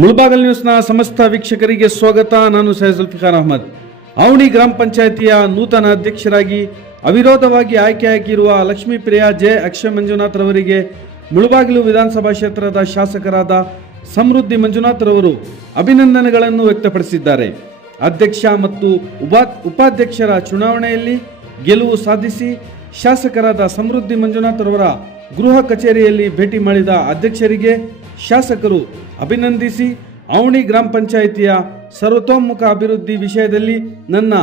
ಮುಳಬಾಗಿಲು ನ್ಯೂಸ್ನ ಸಮಸ್ತ ವೀಕ್ಷಕರಿಗೆ ಸ್ವಾಗತ. ನಾನು ಸೈಯದ್ ಜುಲ್ಫಿಕಾರ್ ಅಹಮದ್. ಅವನಿ ಗ್ರಾಮ ಪಂಚಾಯಿತಿಯ ನೂತನ ಅಧ್ಯಕ್ಷರಾಗಿ ಅವಿರೋಧವಾಗಿ ಆಯ್ಕೆಯಾಗಿರುವ ಲಕ್ಷ್ಮೀಪ್ರಿಯಾ ಜೆ ಅಕ್ಷಯ ಮಂಜುನಾಥ್ ರವರಿಗೆ ಮುಳಬಾಗಿಲು ವಿಧಾನಸಭಾ ಕ್ಷೇತ್ರದ ಶಾಸಕರಾದ ಸಮೃದ್ಧಿ ಮಂಜುನಾಥ್ ರವರು ಅಭಿನಂದನೆಗಳನ್ನು ವ್ಯಕ್ತಪಡಿಸಿದ್ದಾರೆ. ಅಧ್ಯಕ್ಷ ಮತ್ತು ಉಪಾಧ್ಯಕ್ಷರ ಚುನಾವಣೆಯಲ್ಲಿ ಗೆಲುವು ಸಾಧಿಸಿ ಶಾಸಕರಾದ ಸಮೃದ್ಧಿ ಮಂಜುನಾಥ್ ರವರ ಗೃಹ ಕಚೇರಿಯಲ್ಲಿ ಭೇಟಿ ಮಾಡಿದ ಅಧ್ಯಕ್ಷರಿಗೆ ಶಾಸಕರು ಅಭಿನಂದಿಸಿ ಅವನಿ ಗ್ರಾಮ ಪಂಚಾಯಿತಿಯ ಸರ್ವತೋಮುಖ ಅಭಿವೃದ್ಧಿ ವಿಷಯದಲ್ಲಿ ನನ್ನ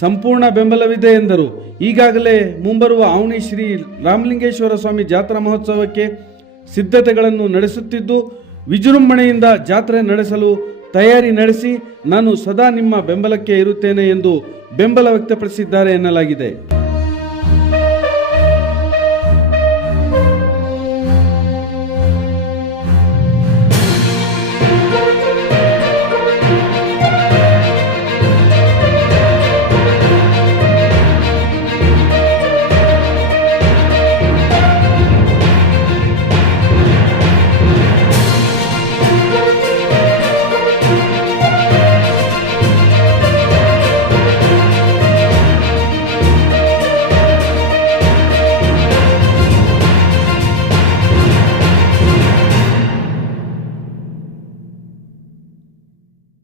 ಸಂಪೂರ್ಣ ಬೆಂಬಲವಿದೆ ಎಂದರು. ಈಗಾಗಲೇ ಮುಂಬರುವ ಅವನಿ ಶ್ರೀ ರಾಮಲಿಂಗೇಶ್ವರ ಸ್ವಾಮಿ ಜಾತ್ರಾ ಮಹೋತ್ಸವಕ್ಕೆ ಸಿದ್ಧತೆಗಳನ್ನು ನಡೆಸುತ್ತಿದ್ದು ವಿಜೃಂಭಣೆಯಿಂದ ಜಾತ್ರೆ ನಡೆಸಲು ತಯಾರಿ ನಡೆಸಿ ನಾನು ಸದಾ ನಿಮ್ಮ ಬೆಂಬಲಕ್ಕೆ ಇರುತ್ತೇನೆ ಎಂದು ಬೆಂಬಲ ವ್ಯಕ್ತಪಡಿಸಿದ್ದಾರೆ ಎನ್ನಲಾಗಿದೆ.